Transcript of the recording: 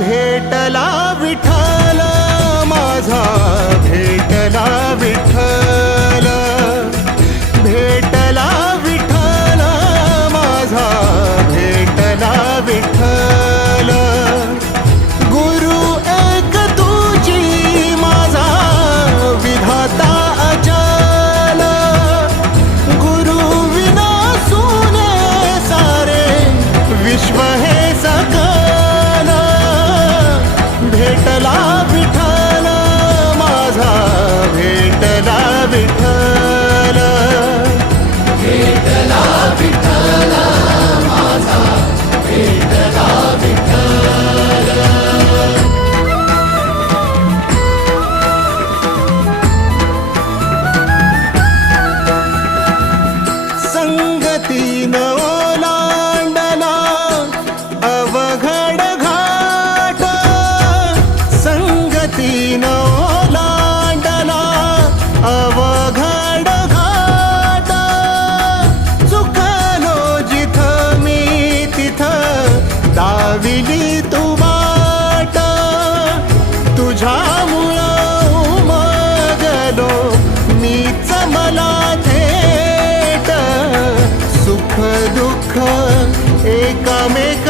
भेटला विठ्ठल माझा, भेटला विठ्ठल, भेटला विठ्ठल माझा, भेटला विठ्ठल. गुरु एक तुझी माझा विधाता अचल, गुरु विना सुने सारे विश्व हे सकल. भेटला विठ्ठल माझा, भेटला विठ्ठल, भेटला विठ्ठल माझा, भेटला विठ्ठल. संगतीन ओलांडला अवघड घाट, संगतीन ओलांडला अवघड घाट. चुकलो जिथं मी तिथं दाविली तू वाट, तुझ्यामुळं उमगलो मीच मला थेट. सुख दुःख एकामेक